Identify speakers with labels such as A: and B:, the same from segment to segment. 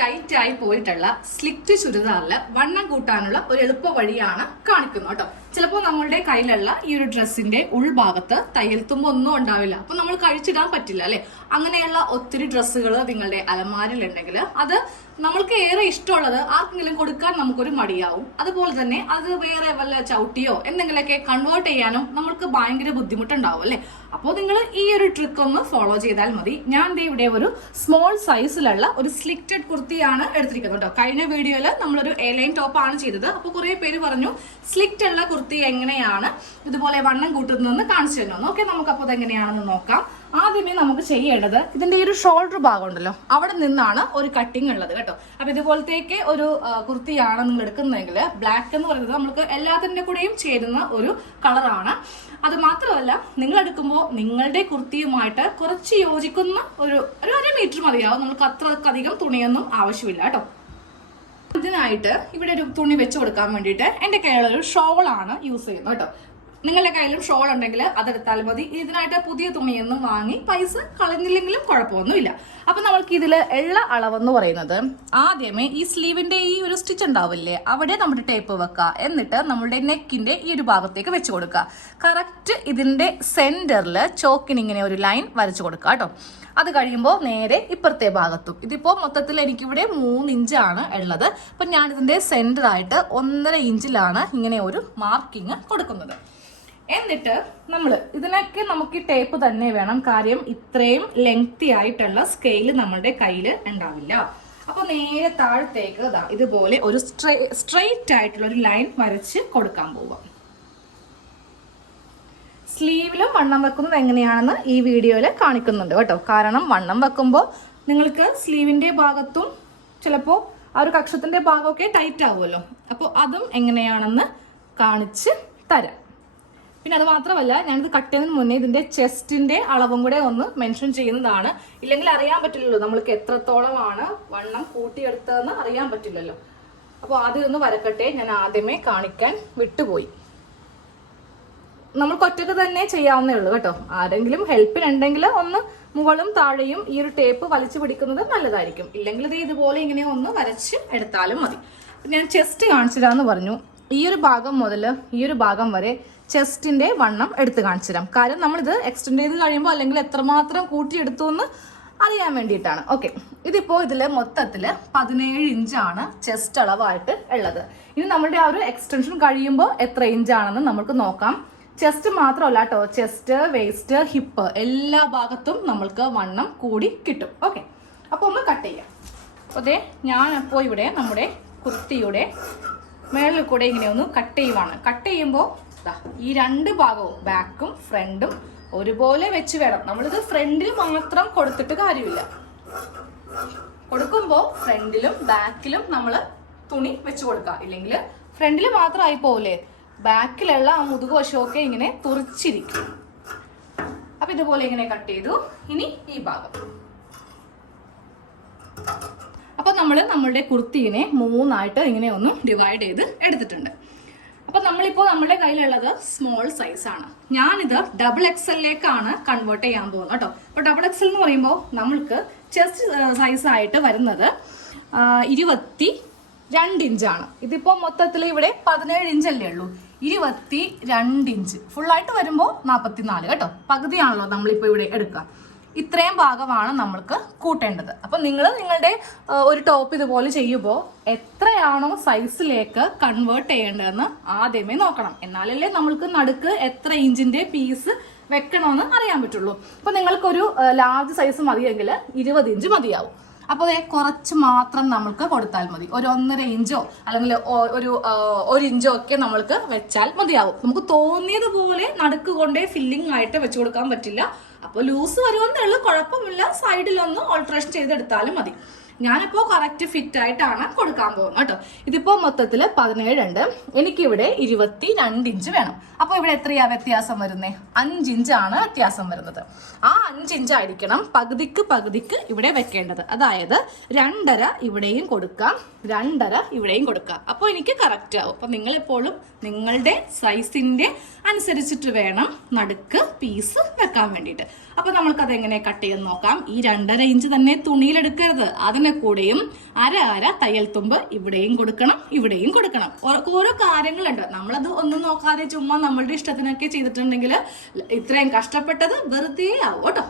A: Tight ആയി പോയിട്ടുള്ള slit ചുരിദാറിൽ വണ്ണം കൂട്ടാനുള്ള ഒരു എളുപ്പ വഴിയാണ് കാണിക്കുന്നത് കേട്ടോ. ചിലപ്പോൾ നമ്മളുടെ കയ്യിലുള്ള ഈ ഒരു ഡ്രസ്സിന്റെ ഉൾഭാഗത്ത് തയ്യൽ തുമ്പ് ഒന്നും ഉണ്ടാവില്ല. അപ്പൊ നമ്മൾ കഴിച്ചിടാൻ പറ്റില്ല അല്ലെ? അങ്ങനെയുള്ള ഒത്തിരി ഡ്രസ്സുകൾ നിങ്ങളുടെ അലമാരിൽ ഉണ്ടെങ്കിൽ അത് നമ്മൾക്ക് ഏറെ ഇഷ്ടമുള്ളത് ആർക്കെങ്കിലും കൊടുക്കാൻ നമുക്കൊരു മടിയാവും. അതുപോലെ തന്നെ അത് വേറെ വല്ല ചവിട്ടിയോ എന്തെങ്കിലുമൊക്കെ കൺവേർട്ട് ചെയ്യാനും നമ്മൾക്ക് ഭയങ്കര ബുദ്ധിമുട്ടുണ്ടാവും അല്ലെ? അപ്പോൾ നിങ്ങൾ ഈ ഒരു ട്രിക്ക് ഒന്ന് ഫോളോ ചെയ്താൽ മതി. ഞാൻ ദേ ഇവിടെ ഒരു സ്മോൾ സൈസിലുള്ള ഒരു സ്ലിക്റ്റഡ് കുർത്തിയാണ് എടുത്തിരിക്കുന്നത് കേട്ടോ. കഴിഞ്ഞ വീഡിയോയിൽ നമ്മളൊരു എലൈൻ ടോപ്പ് ആണ് ചെയ്തത്. അപ്പോൾ കുറെ പേര് പറഞ്ഞു സ്ലിക്റ്റ് ഉള്ള കുർത്തി എങ്ങനെയാണ്? ഇതുപോലെ വണ്ണം കൂട്ടുന്നതെന്ന് കാണിച്ചു തരുന്നു. ഓക്കെ നമുക്കപ്പോൾ അതെങ്ങനെയാണെന്ന് നോക്കാം. ആദ്യമേ നമുക്ക് ചെയ്യേണ്ടത് ഇതിന്റെ ഈ ഒരു ഷോൾഡർ ഭാഗം ഉണ്ടല്ലോ അവിടെ നിന്നാണ് ഒരു കട്ടിങ് ഉള്ളത് കേട്ടോ. അപ്പൊ ഇതുപോലത്തേക്ക് ഒരു കുർത്തിയാണ് നിങ്ങൾ എടുക്കുന്നതെങ്കിൽ ബ്ലാക്ക് എന്ന് പറയുന്നത് നമുക്ക് എല്ലാത്തിന്റെ കൂടെയും ചേരുന്ന ഒരു കളറാണ് അത് മാത്രമല്ല നിങ്ങൾ എടുക്കുമ്പോൾ നിങ്ങളുടെ കുർത്തിയുമായിട്ട് കുറച്ച് യോജിക്കുന്ന ഒരു ഒരു അര മീറ്റർ മതിയാവും. നമുക്ക് അത്രക്കധികം തുണിയൊന്നും ആവശ്യമില്ല കേട്ടോ. ഇതിനായിട്ട് ഇവിടെ ഒരു തുണി വെച്ച് കൊടുക്കാൻ വേണ്ടിയിട്ട് എന്റെ കയ്യിലുള്ള ഒരു ഷോളാണ് യൂസ് ചെയ്യുന്നത് കേട്ടോ. നിങ്ങളുടെ കയ്യിലും ഷോൾ ഉണ്ടെങ്കിൽ അതെടുത്താൽ മതി. ഇതിനായിട്ട് പുതിയ തുണിയൊന്നും വാങ്ങി പൈസ കളഞ്ഞില്ലെങ്കിലും കുഴപ്പമൊന്നുമില്ല. അപ്പൊ നമ്മൾക്ക് ഇതിൽ ഉള്ള അളവെന്ന് പറയുന്നത് ആദ്യമേ ഈ സ്ലീവിന്റെ ഈ ഒരു സ്റ്റിച്ച് ഉണ്ടാവില്ലേ അവിടെ നമ്മുടെ ടേപ്പ് വെക്കുക എന്നിട്ട് നമ്മുടെ നെക്കിന്റെ ഈ ഒരു ഭാഗത്തേക്ക് വെച്ച് കൊടുക്കുക കറക്റ്റ് ഇതിന്റെ സെന്ററിൽ ചോക്കിന് ഇങ്ങനെ ഒരു ലൈൻ വരച്ചു കൊടുക്കുക കേട്ടോ. അത് കഴിയുമ്പോൾ നേരെ ഇപ്പുറത്തെ ഭാഗത്തും. ഇതിപ്പോൾ മൊത്തത്തിൽ എനിക്കിവിടെ മൂന്ന് ഇഞ്ചാണ് ഉള്ളത് അപ്പം ഞാനിതിന്റെ സെന്ററായിട്ട് ഒന്നര ഇഞ്ചിലാണ് ഇങ്ങനെ ഒരു മാർക്കിങ് കൊടുക്കുന്നത്. എന്നിട്ട് നമ്മൾ ഇതിനൊക്കെ നമുക്ക് ടേപ്പ് തന്നെ വേണം. കാര്യം ഇത്രയും ലെങ്തി ആയിട്ടുള്ള സ്കെയിൽ നമ്മുടെ കയ്യിൽ ഉണ്ടാവില്ല. അപ്പോൾ നേരെ താഴത്തേക്ക് ഇതാ ഇതുപോലെ ഒരു സ്ട്രേ സ്ട്രെയിറ്റ് ആയിട്ടുള്ള ഒരു ലൈൻ വരച്ച് കൊടുക്കാൻ പോവാം. സ്ലീവിലും വണ്ണം വെക്കുന്നത് എങ്ങനെയാണെന്ന് ഈ വീഡിയോയിൽ കാണിക്കുന്നുണ്ട് കേട്ടോ. കാരണം വണ്ണം വെക്കുമ്പോൾ നിങ്ങൾക്ക് സ്ലീവിന്റെ ഭാഗത്തും ചിലപ്പോൾ ആ ഒരു കക്ഷത്തിന്റെ ഭാഗമൊക്കെ ടൈറ്റ് ആവുമല്ലോ. അപ്പോൾ അതും എങ്ങനെയാണെന്ന് കാണിച്ച് തരാം. പിന്നെ അത് മാത്രമല്ല ഞാനിത് കട്ട് ചെയ്യുന്നതിന് മുന്നേ ഇതിന്റെ ചെസ്റ്റിന്റെ അളവും കൂടെ ഒന്ന് മെൻഷൻ ചെയ്യുന്നതാണ്. ഇല്ലെങ്കിൽ അറിയാൻ പറ്റില്ലല്ലോ നമ്മൾക്ക് എത്രത്തോളമാണ് വണ്ണം കൂട്ടിയെടുത്തതെന്ന് അറിയാൻ പറ്റില്ലല്ലോ. അപ്പോൾ ആദ്യം ഒന്ന് വരക്കട്ടെ. ഞാൻ ആദ്യമേ കാണിക്കാൻ വിട്ടുപോയി. നമ്മൾക്ക് ഒറ്റയ്ക്ക് തന്നെ ചെയ്യാവുന്നേ ഉള്ളൂ കേട്ടോ. ആരെങ്കിലും ഹെൽപ്പിനുണ്ടെങ്കിൽ ഒന്ന് മുകളും താഴെയും ഈ ഒരു ടേപ്പ് വലിച്ചു പിടിക്കുന്നത് നല്ലതായിരിക്കും. ഇല്ലെങ്കിൽ ഇത് ഇതുപോലെ ഇങ്ങനെ ഒന്ന് വരച്ച് എടുത്താലും മതി. ഞാൻ ചെസ്റ്റ് കാണിച്ചിരാന്ന് പറഞ്ഞു. ഈ ഒരു ഭാഗം മുതൽ ഈ ഒരു ഭാഗം വരെ ചെസ്റ്റിന്റെ വണ്ണം എടുത്ത് കാണിച്ചു തരാം. കാര്യം നമ്മളിത് എക്സ്റ്റെൻഡ് ചെയ്ത് കഴിയുമ്പോൾ അല്ലെങ്കിൽ എത്രമാത്രം കൂട്ടിയെടുത്തു എന്ന് അറിയാൻ വേണ്ടിയിട്ടാണ്. ഓക്കെ ഇതിപ്പോ ഇതിൽ മൊത്തത്തിൽ പതിനേഴ് ഇഞ്ചാണ് ചെസ്റ്റ് അളവായിട്ട് ഉള്ളത്. ഇനി നമ്മളുടെ ആ ഒരു എക്സ്റ്റൻഷൻ കഴിയുമ്പോൾ എത്ര ഇഞ്ചാണെന്ന് നമുക്ക് നോക്കാം. ചെസ്റ്റ് മാത്രമല്ല കേട്ടോ ചെസ്റ്റ് വേസ്റ്റ് ഹിപ്പ് എല്ലാ ഭാഗത്തും നമ്മൾക്ക് വണ്ണം കൂടി കിട്ടും. ഓക്കെ അപ്പോൾ ഒന്ന് കട്ട് ചെയ്യാം. അതെ ഞാൻ അപ്പോൾ ഇവിടെ നമ്മുടെ കുർത്തിയുടെ മേളിൽ കൂടെ ഇങ്ങനെ ഒന്ന് കട്ട് ചെയ്യുവാണ്. കട്ട് ചെയ്യുമ്പോൾ ഈ രണ്ട് ഭാഗവും ബാക്കും ഫ്രണ്ടും ഒരുപോലെ വെച്ച് വേണം. നമ്മളിത് ഫ്രണ്ടിൽ മാത്രം കൊടുത്തിട്ട് കാര്യമില്ല. കൊടുക്കുമ്പോൾ ഫ്രണ്ടിലും ബാക്കിലും നമ്മൾ തുണി വെച്ച് കൊടുക്കുക ഇല്ലെങ്കിൽ ഫ്രണ്ടിൽ മാത്രമായി പോലെ ബാക്കിലുള്ള ആ മുതുകുവശമൊക്കെ ഇങ്ങനെ തുറിച്ചിരിക്കും. അപ്പൊ ഇതുപോലെ ഇങ്ങനെ കട്ട് ചെയ്തു. ഇനി ഈ ഭാഗം. അപ്പൊ നമ്മൾ നമ്മളുടെ കുർത്തിനെ മൂന്നായിട്ട് ഇങ്ങനെ ഒന്ന് ഡിവൈഡ് ചെയ്ത് എടുത്തിട്ടുണ്ട്. അപ്പൊ നമ്മളിപ്പോ നമ്മുടെ കയ്യിലുള്ളത് സ്മോൾ സൈസ് ആണ്. ഞാനിത് ഡബിൾ എക്സലിലേക്കാണ് കൺവേർട്ട് ചെയ്യാൻ പോകുന്നത് കേട്ടോ. അപ്പൊ ഡബിൾ എക്സൽ എന്ന് പറയുമ്പോൾ നമ്മൾക്ക് ചെസ്റ്റ് സൈസ് ആയിട്ട് വരുന്നത് ഇരുപത്തി രണ്ട് ഇഞ്ചാണ് ഇതിപ്പോ മൊത്തത്തിൽ ഇവിടെ പതിനേഴ് ഇഞ്ചല്ലേ ഉള്ളൂ. ഇരുപത്തി രണ്ട് ഇഞ്ച് ഫുള്ളായിട്ട് വരുമ്പോൾ നാൽപ്പത്തിനാല് കേട്ടോ. പകുതിയാണല്ലോ നമ്മളിപ്പോ ഇവിടെ എടുക്കുക. ഇത്രയും ഭാഗമാണ് നമ്മൾക്ക് കൂട്ടേണ്ടത്. അപ്പം നിങ്ങൾ നിങ്ങളുടെ ഒരു ടോപ്പ് ഇതുപോലെ ചെയ്യുമ്പോൾ എത്രയാണോ സൈസിലേക്ക് കൺവേർട്ട് ചെയ്യേണ്ടതെന്ന് ആദ്യമേ നോക്കണം. എന്നാലല്ലേ നമ്മൾക്ക് നടുക്ക് എത്ര ഇഞ്ചിന്റെ പീസ് വെക്കണമെന്ന് അറിയാൻ പറ്റുള്ളൂ. അപ്പൊ നിങ്ങൾക്കൊരു ലാർജ് സൈസ് മതിയെങ്കിൽ ഇരുപത് ഇഞ്ച് മതിയാവും. അപ്പോൾ കുറച്ച് മാത്രം നമ്മൾക്ക് കൊടുത്താൽ മതി. ഒരു ഒന്നര ഇഞ്ചോ അല്ലെങ്കിൽ ഒരു ഒരു ഇഞ്ചോ ഒക്കെ നമ്മൾക്ക് വെച്ചാൽ മതിയാവും. നമുക്ക് തോന്നിയതുപോലെ നടുക്ക് കൊണ്ടേ ഫില്ലിംഗ് ആയിട്ട് വെച്ച് കൊടുക്കാൻ പറ്റില്ല. അപ്പോൾ ലൂസ് വരുമെന്നുള്ള കുഴപ്പമില്ല. സൈഡിലൊന്ന് ഓൾട്രേഷൻ ചെയ്തെടുത്താലും മതി. ഞാനിപ്പോൾ കറക്റ്റ് ഫിറ്റ് ആയിട്ടാണ് കൊടുക്കാൻ പോകുന്നത് കേട്ടോ. ഇതിപ്പോൾ മൊത്തത്തിൽ പതിനേഴുണ്ട് എനിക്കിവിടെ ഇരുപത്തി രണ്ട് ഇഞ്ച് വേണം. അപ്പോൾ ഇവിടെ എത്രയാ വ്യത്യാസം വരുന്നേ? ഇഞ്ചാണ് വ്യത്യാസം വരുന്നത്. ആ അഞ്ച് ഇഞ്ചായിരിക്കണം പകുതിക്ക് പകുതിക്ക് ഇവിടെ വെക്കേണ്ടത്. അതായത് രണ്ടര ഇവിടെയും കൊടുക്കാം. രണ്ടര ഇവിടെയും കൊടുക്കുക അപ്പോൾ എനിക്ക് കറക്റ്റ് ആവും. അപ്പം നിങ്ങളെപ്പോഴും നിങ്ങളുടെ സൈസിന്റെ അനുസരിച്ചിട്ട് വേണം നടുക്ക് പീസ് വെക്കാൻ വേണ്ടിയിട്ട്. അപ്പം നമ്മൾക്കത് എങ്ങനെ കട്ട് ചെയ്ത് നോക്കാം. ഈ രണ്ടര ഇഞ്ച് തന്നെ തുണിയിലെടുക്കരുത്. അതിനെ കൂടെയും അര അര തയ്യൽ തുമ്പ് ഇവിടെയും കൊടുക്കണം ഇവിടെയും കൊടുക്കണം. ഓരോ കാര്യങ്ങളുണ്ട്. നമ്മളത് ഒന്നും നോക്കാതെ ചുമ്മാ നമ്മളുടെ ഇഷ്ടത്തിനൊക്കെ ചെയ്തിട്ടുണ്ടെങ്കിൽ ഇത്രയും കഷ്ടപ്പെട്ടത് വെറുതെ ആവും കേട്ടോ.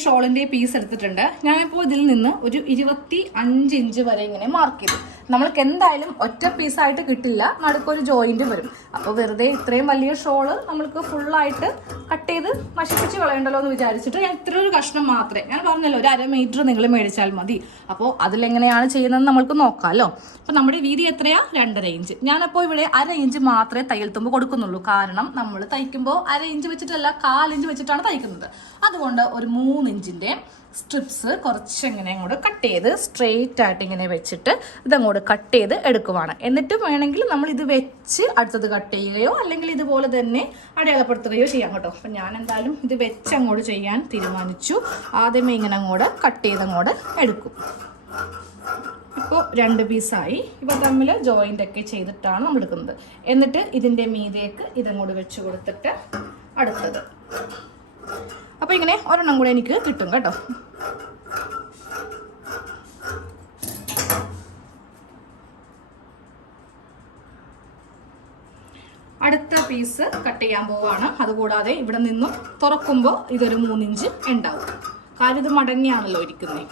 A: ഷോളിന്റെ പീസ് എടുത്തിട്ടുണ്ട്. ഞാനിപ്പോൾ ഇതിൽ നിന്ന് ഒരു ഇരുപത്തി അഞ്ച് ഇഞ്ച് വരെ ഇങ്ങനെ മാർക്ക് ചെയ്തു. നമ്മൾക്ക് എന്തായാലും ഒറ്റ പീസായിട്ട് കിട്ടില്ല. നടുക്കൊരു ജോയിന്റ് വരും. അപ്പോൾ വെറുതെ ഇത്രയും വലിയ ഷോൾ നമ്മൾക്ക് ഫുള്ളായിട്ട് കട്ട് ചെയ്ത് നശിപ്പിച്ച് കളയണ്ടല്ലോ എന്ന് വിചാരിച്ചിട്ട് ഞാൻ ഇത്ര ഒരു കഷ്ണം മാത്രമേ ഞാൻ പറഞ്ഞല്ലോ ഒരു അര മീറ്റർ നിങ്ങൾ മേടിച്ചാൽ മതി. അപ്പോൾ അതിലെങ്ങനെയാണ് ചെയ്യുന്നതെന്ന് നമ്മൾക്ക് നോക്കാമല്ലോ അപ്പോൾ നമ്മുടെ വീതി എത്രയാ? രണ്ടര ഇഞ്ച്. ഞാനപ്പോൾ ഇവിടെ അര ഇഞ്ച് മാത്രമേ തയ്യൽ തുമ്പ് കൊടുക്കുന്നുള്ളൂ. കാരണം നമ്മൾ തയ്ക്കുമ്പോൾ അര ഇഞ്ച് വെച്ചിട്ടല്ല കാലിഞ്ച് വെച്ചിട്ടാണ് തയ്ക്കുന്നത്. അതുകൊണ്ട് ഒരു മൂന്ന് ഇഞ്ചിന്റെ സ്ട്രിപ്സ് കുറച്ചിങ്ങനെ അങ്ങോട്ട് കട്ട് ചെയ്ത് സ്ട്രെയിറ്റ് ആയിട്ട് ഇങ്ങനെ വെച്ചിട്ട് ഇതങ്ങോട്ട് കട്ട് ചെയ്ത് എടുക്കുവാണ്. എന്നിട്ട് വേണമെങ്കിൽ നമ്മൾ ഇത് വെച്ച് അടുത്തത് കട്ട് ചെയ്യുകയോ അല്ലെങ്കിൽ ഇതുപോലെ തന്നെ അടയാളപ്പെടുത്തുകയോ ചെയ്യാം കേട്ടോ. അപ്പം ഞാൻ എന്തായാലും ഇത് വെച്ച് അങ്ങോട്ട് ചെയ്യാൻ തീരുമാനിച്ചു. ആദ്യമേ ഇങ്ങനെ അങ്ങോട്ട് കട്ട് ചെയ്ത് അങ്ങോട്ട് എടുക്കും. ഇപ്പോൾ രണ്ട് പീസായി ഇപ്പോൾ തമ്മിൽ ജോയിന്റ് ഒക്കെ ചെയ്തിട്ടാണ് നമ്മൾ എടുക്കുന്നത്. എന്നിട്ട് ഇതിന്റെ മീതേക്ക് ഇതങ്ങോട്ട് വെച്ച് കൊടുത്തിട്ട് അടുത്തത്. അപ്പോൾ ഇങ്ങനെ ഒരെണ്ണം കൂടെ എനിക്ക് കിട്ടും കേട്ടോ. അടുത്ത പീസ് കട്ട് ചെയ്യാൻ പോവാണ്. അതുകൂടാതെ ഇവിടെ നിന്നും തുറക്കുമ്പോൾ ഇതൊരു മൂന്നിഞ്ച് ഉണ്ടാവും. കാര്യം ഇത് മടങ്ങിയാണല്ലോ ഇരിക്കുന്നത്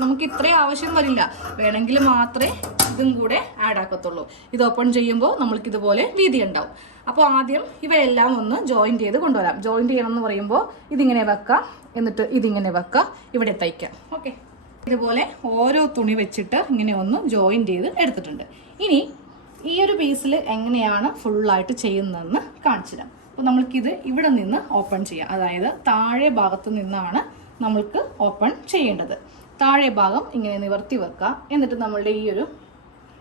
A: നമുക്ക് ഇത്രയും ആവശ്യം വരില്ല. വേണമെങ്കിൽ മാത്രമേ ഇതും കൂടെ ആഡ് ആക്കത്തുള്ളൂ. ഇത് ഓപ്പൺ ചെയ്യുമ്പോൾ നമ്മൾക്ക് ഇതുപോലെ വീതി ഉണ്ടാവും. അപ്പോൾ ആദ്യം ഇവയെല്ലാം ഒന്ന് ജോയിൻ ചെയ്ത് കൊണ്ടുവരാം. ജോയിൻ ചെയ്യണം എന്ന് പറയുമ്പോൾ ഇതിങ്ങനെ വെക്കാം. എന്നിട്ട് ഇതിങ്ങനെ വെക്കാം. ഇവിടെ തയ്ക്കാം. ഓക്കെ ഇതുപോലെ ഓരോ തുണി വെച്ചിട്ട് ഇങ്ങനെ ഒന്ന് ജോയിൻ ചെയ്ത് എടുത്തിട്ടുണ്ട്. ഇനി ഈ ഒരു പീസിൽ എങ്ങനെയാണ് ഫുള്ളായിട്ട് ചെയ്യുന്നതെന്ന് കാണിച്ചു അപ്പോൾ നമ്മൾക്കിത് ഇവിടെ നിന്ന് ഓപ്പൺ ചെയ്യാം. അതായത് താഴെ ഭാഗത്ത് നിന്നാണ് നമ്മൾക്ക് ഓപ്പൺ ചെയ്യേണ്ടത്. താഴെ ഭാഗം ഇങ്ങനെ നിവർത്തി വെക്കുക. എന്നിട്ട് നമ്മളുടെ ഈ ഒരു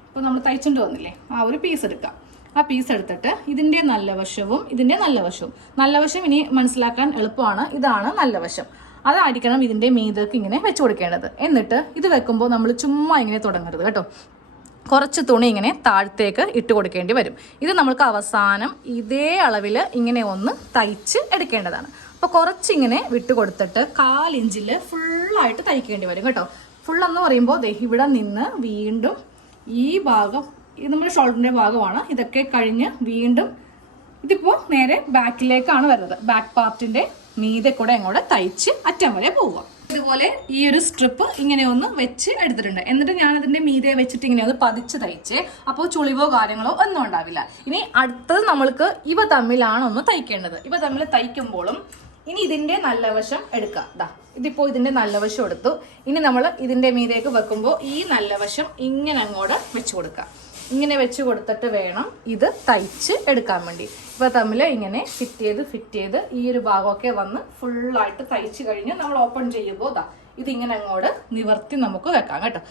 A: ഇപ്പോൾ നമ്മൾ തയ്ച്ചുകൊണ്ട് വന്നില്ലേ ആ ഒരു പീസ് എടുക്കുക. ആ പീസ് എടുത്തിട്ട് ഇതിന്റെ നല്ല വശവും ഇതിന്റെ നല്ല വശവും. നല്ല വശം ഇനി മനസ്സിലാക്കാൻ എളുപ്പമാണ്. ഇതാണ് നല്ല വശം. അതായിരിക്കണം ഇതിന്റെ മീതക്ക് ഇങ്ങനെ വെച്ച് കൊടുക്കേണ്ടത്. എന്നിട്ട് ഇത് വെക്കുമ്പോൾ നമ്മൾ ചുമ്മാ ഇങ്ങനെ തുടങ്ങരുത് കേട്ടോ. കുറച്ച് തുണി ഇങ്ങനെ താഴത്തേക്ക് ഇട്ട് കൊടുക്കേണ്ടി വരും. ഇത് നമ്മൾക്ക് അവസാനം ഇതേ അളവിൽ ഇങ്ങനെ ഒന്ന് തയ്ച്ച് എടുക്കേണ്ടതാണ്. അപ്പോൾ കുറച്ചിങ്ങനെ വിട്ട് കൊടുത്തിട്ട് കാലിഞ്ചിൽ ഫുള്ളായിട്ട് തയ്ക്കേണ്ടി വരും കേട്ടോ. ഫുൾ എന്ന് പറയുമ്പോൾ ഇവിടെ നിന്ന് വീണ്ടും ഈ ഭാഗം ഇത് നമ്മുടെ ഷോൾഡറിന്റെ ഭാഗമാണ്. ഇതൊക്കെ കഴിഞ്ഞ് വീണ്ടും ഇതിപ്പോൾ നേരെ ബാക്കിലേക്കാണ് വരുന്നത്. ബാക്ക് പാർട്ടിന്റെ മീതെ കൂടെ അങ്ങോട്ട് തയ്ച്ച് അറ്റം വരെ പോവുക. ഇതുപോലെ ഈ ഒരു സ്ട്രിപ്പ് ഇങ്ങനെ ഒന്ന് വെച്ച് എടുത്തിട്ടുണ്ട്. എന്നിട്ട് ഞാൻ അതിന്റെ മീതെ വെച്ചിട്ട് ഇങ്ങനെ ഒന്ന് പതിച്ച് തയ്ച്ച് അപ്പോൾ ചുളിവോ കാര്യങ്ങളോ ഒന്നും ഉണ്ടാവില്ല. ഇനി അടുത്തത് നമ്മൾക്ക് ഇവ തമ്മിലാണ് ഒന്ന് തയ്ക്കേണ്ടത്. ഇവ തമ്മിൽ തയ്ക്കുമ്പോഴും ഇനി ഇതിന്റെ നല്ല വശം എടുക്കാം. ദാ ഇതിപ്പോ ഇതിന്റെ നല്ല വശം എടുത്തു. ഇനി നമ്മൾ ഇതിന്റെ മീതേക്ക് വെക്കുമ്പോൾ ഈ നല്ല വശം ഇങ്ങനെ അങ്ങോട്ട് വെച്ച് കൊടുക്കാം. ഇങ്ങനെ വെച്ച് കൊടുത്തിട്ട് വേണം ഇത് തയ്ച്ച് എടുക്കാൻ വേണ്ടി. ഇപ്പൊ തമ്മിൽ ഇങ്ങനെ ഫിറ്റ് ചെയ്ത് ഫിറ്റ് ചെയ്ത് ഈ ഒരു ഭാഗമൊക്കെ വന്ന് ഫുള്ളായിട്ട് തയ്ച്ച് കഴിഞ്ഞ് നമ്മൾ ഓപ്പൺ ചെയ്യുമ്പോൾ ദാ ഇതിങ്ങനെ അങ്ങോട്ട് നിവർത്തി നമുക്ക് വെക്കാം കേട്ടോ.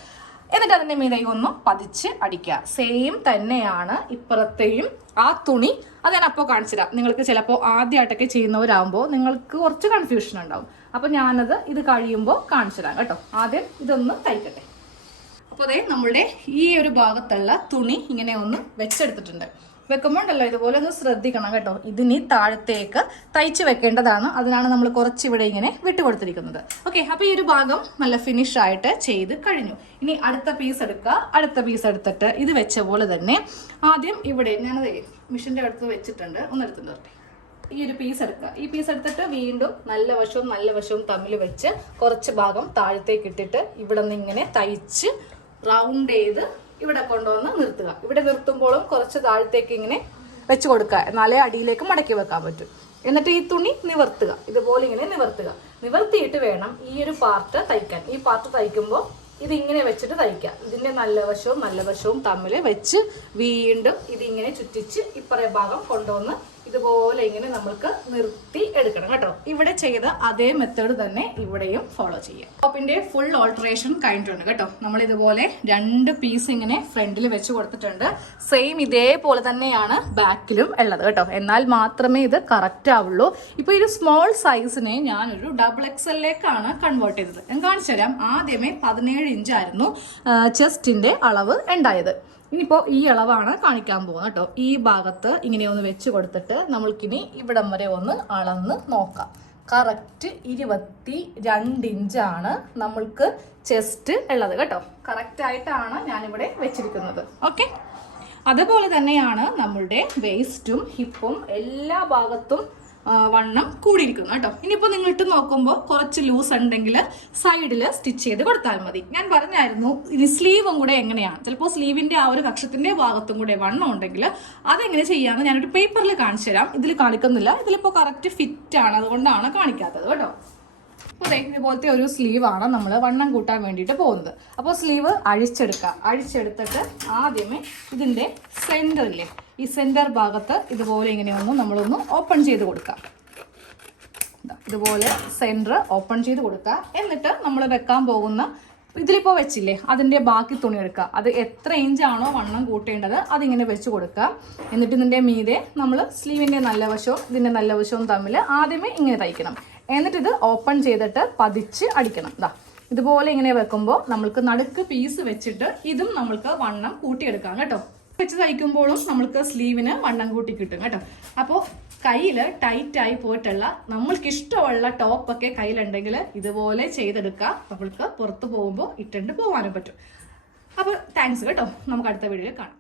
A: എന്നിട്ട് അതിന്റെ മീതെ ഒന്ന് പതിച്ച് അടിക്കുക. സെയിം തന്നെയാണ് ഇപ്പുറത്തെയും ആ തുണി. അത് ഞാൻ അപ്പോൾ കാണിച്ചു തരാം നിങ്ങൾക്ക് ചിലപ്പോൾ ആദ്യമായിട്ടൊക്കെ ചെയ്യുന്നവരാകുമ്പോൾ നിങ്ങൾക്ക് കുറച്ച് കൺഫ്യൂഷൻ ഉണ്ടാവും. അപ്പോൾ ഞാനത് ഇത് കഴിയുമ്പോൾ കാണിച്ചു തരാം കേട്ടോ. ആദ്യം ഇതൊന്ന് തയ്ക്കട്ടെ. അപ്പോൾ അതേ നമ്മളുടെ ഈ ഒരു ഭാഗത്തുള്ള തുണി ഇങ്ങനെ ഒന്ന് വെച്ചെടുത്തിട്ടുണ്ട്. വെക്കുമ്പോണ്ടല്ലോ ഇതുപോലെ ഒന്ന് ശ്രദ്ധിക്കണം കേട്ടോ. ഇതിനി താഴത്തേക്ക് തയ്ച്ച് വെക്കേണ്ടതാണ്. അതിനാണ് നമ്മൾ കുറച്ച് ഇവിടെ ഇങ്ങനെ വിട്ടുകൊടുത്തിരിക്കുന്നത്. ഓക്കെ അപ്പോൾ ഈ ഒരു ഭാഗം നല്ല ഫിനിഷ് ആയിട്ട് ചെയ്ത് കഴിഞ്ഞു. ഇനി അടുത്ത പീസ് എടുക്കുക അടുത്ത പീസ് എടുത്തിട്ട് ഇത് വെച്ച പോലെ തന്നെ ആദ്യം ഇവിടെ ഞാനത് മിഷന്റെ അടുത്ത് വെച്ചിട്ടുണ്ട്. ഒന്ന് വരട്ടെ ഈ ഒരു പീസ് എടുക്കുക ഈ പീസ് എടുത്തിട്ട് വീണ്ടും നല്ല വശവും നല്ല വശവും തമ്മിൽ വെച്ച് കുറച്ച് ഭാഗം താഴത്തേക്ക് ഇട്ടിട്ട് ഇവിടെ നിന്ന് ഇങ്ങനെ തയ്ച്ച് റൗണ്ട് ചെയ്ത് ഇവിടെ കൊണ്ടുവന്ന് നിർത്തുക. ഇവിടെ നിർത്തുമ്പോഴും കുറച്ച് താഴത്തേക്ക് ഇങ്ങനെ വെച്ച് കൊടുക്കുക. എന്നാലേ അടിയിലേക്ക് മടക്കി വെക്കാൻ പറ്റും. എന്നിട്ട് ഈ തുണി നിവർത്തുക. ഇതുപോലെ ഇങ്ങനെ നിവർത്തുക. നിവർത്തിയിട്ട് വേണം ഈ ഒരു പാർട്ട് തയ്ക്കാൻ. ഈ പാർട്ട് തയ്ക്കുമ്പോൾ ഇതിങ്ങനെ വെച്ചിട്ട് തയ്ക്കാം ഇതിന്റെ നല്ല വശവും നല്ല വശവും തമ്മിൽ വെച്ച് വീണ്ടും ഇതിങ്ങനെ ചുറ്റിച്ച് ഇപ്പറേ ഭാഗം കൊണ്ടുവന്ന് ഇതുപോലെ ഇങ്ങനെ നമ്മൾക്ക് നിർത്തി എടുക്കണം കേട്ടോ. ഇവിടെ ചെയ്ത അതേ മെത്തേഡ് തന്നെ ഇവിടെയും ഫോളോ ചെയ്യാം. ടോപ്പിന്റെ ഫുൾ ഓൾട്ടറേഷൻ കഴിഞ്ഞിട്ടുണ്ട് കേട്ടോ. നമ്മൾ ഇതുപോലെ രണ്ട് പീസ് ഇങ്ങനെ ഫ്രണ്ടിൽ വെച്ച് കൊടുത്തിട്ടുണ്ട്. സെയിം ഇതേപോലെ തന്നെയാണ് ബാക്കിലും ഉള്ളത് കേട്ടോ. എന്നാൽ മാത്രമേ ഇത് കറക്റ്റ് ആവുള്ളൂ. ഇപ്പൊ ഒരു സ്മോൾ സൈസിനെ ഞാനൊരു ഡബിൾ എക്സലിലേക്കാണ് കൺവേർട്ട് ചെയ്തത്. ഞാൻ കാണിച്ചു തരാം ആദ്യമേ പതിനേഴ് ഇഞ്ചായിരുന്നു ചെസ്റ്റിന്റെ അളവ് ഉണ്ടായത്. ഇനിയിപ്പോൾ ഈ അളവാണ് കാണിക്കാൻ പോകുന്നത് കേട്ടോ. ഈ ഭാഗത്ത് ഇങ്ങനെ ഒന്ന് വെച്ച് കൊടുത്തിട്ട് നമ്മൾക്കിനി ഇവിടം വരെ ഒന്ന് അളന്ന് നോക്കാം. കറക്റ്റ് ഇരുപത്തി രണ്ട് ഇഞ്ചാണ് നമ്മൾക്ക് ചെസ്റ്റ് ഉള്ളത് കേട്ടോ. കറക്റ്റ് ആയിട്ടാണ് ഞാനിവിടെ വെച്ചിരിക്കുന്നത്. ഓക്കെ അതുപോലെ തന്നെയാണ് നമ്മളുടെ വേസ്റ്റും ഹിപ്പും എല്ലാ ഭാഗത്തും വണ്ണം കൂടിയിരിക്കുന്നു കേട്ടോ. ഇനിയിപ്പോൾ നിങ്ങൾ ഇട്ട് നോക്കുമ്പോൾ കുറച്ച് ലൂസ് ഉണ്ടെങ്കിൽ സൈഡിൽ സ്റ്റിച്ച് ചെയ്ത് കൊടുത്താൽ മതി. ഞാൻ പറഞ്ഞായിരുന്നു ഇനി സ്ലീവും കൂടെ എങ്ങനെയാണ്? ചിലപ്പോൾ സ്ലീവിന്റെ ആ ഒരു കക്ഷത്തിന്റെ ഭാഗത്തും കൂടെ വണ്ണം ഉണ്ടെങ്കിൽ അതെങ്ങനെ ചെയ്യാമെന്ന് ഞാനൊരു പേപ്പറിൽ കാണിച്ചു തരാം. ഇതിൽ കാണിക്കുന്നില്ല. ഇതിലിപ്പോൾ കറക്റ്റ് ഫിറ്റ് ആണ്. അതുകൊണ്ടാണ് കാണിക്കാത്തത് കേട്ടോ. ഇതുപോലത്തെ ഒരു സ്ലീവാണ് നമ്മൾ വണ്ണം കൂട്ടാൻ വേണ്ടിയിട്ട് പോകുന്നത്. അപ്പോൾ സ്ലീവ് അഴിച്ചെടുക്കുക അഴിച്ചെടുത്തിട്ട് ആദ്യമേ ഇതിന്റെ സെന്ററില്ലേ ഈ സെന്റർ ഭാഗത്ത് ഇതുപോലെ ഇങ്ങനെയൊന്ന് നമ്മളൊന്ന് ഓപ്പൺ ചെയ്ത് കൊടുക്കാം. ഇതുപോലെ സെന്റർ ഓപ്പൺ ചെയ്ത് കൊടുക്കുക എന്നിട്ട് നമ്മൾ വെക്കാൻ പോകുന്ന ഇതിലിപ്പോൾ വെച്ചില്ലേ അതിന്റെ ബാക്കി തുണി എടുക്കുക അത് എത്ര ഇഞ്ചാണോ വണ്ണം കൂട്ടേണ്ടത് അതിങ്ങനെ വെച്ച് കൊടുക്കുക എന്നിട്ട് ഇതിന്റെ മീതെ നമ്മൾ സ്ലീവിന്റെ നല്ല വശവും ഇതിന്റെ നല്ല വശവും തമ്മിൽ ആദ്യമേ ഇങ്ങനെ തയ്ക്കണം. എന്നിട്ട് ഇത് ഓപ്പൺ ചെയ്തിട്ട് പതിച്ച് അടിക്കണം. ഇതാ ഇതുപോലെ ഇങ്ങനെ വെക്കുമ്പോൾ നമ്മൾക്ക് നടുക്ക് പീസ് വെച്ചിട്ട് ഇതും നമ്മൾക്ക് വണ്ണം കൂട്ടിയെടുക്കാം കേട്ടോ. വെച്ച് തയ്ക്കുമ്പോഴും നമ്മൾക്ക് സ്ലീവിന് വണ്ണം കൂട്ടി കിട്ടും കേട്ടോ. അപ്പോൾ കയ്യിൽ ടൈറ്റായി പോയിട്ടുള്ള നമ്മൾക്ക് ഇഷ്ടമുള്ള ടോപ്പൊക്കെ കയ്യിലുണ്ടെങ്കിൽ ഇതുപോലെ ചെയ്തെടുക്കുക. നമ്മൾക്ക് പുറത്ത് പോകുമ്പോൾ ഇട്ടുണ്ട് പോകാനും പറ്റും. അപ്പോൾ താങ്ക്സ് കേട്ടോ. നമുക്ക് അടുത്ത വീഡിയോയിൽ കാണാം.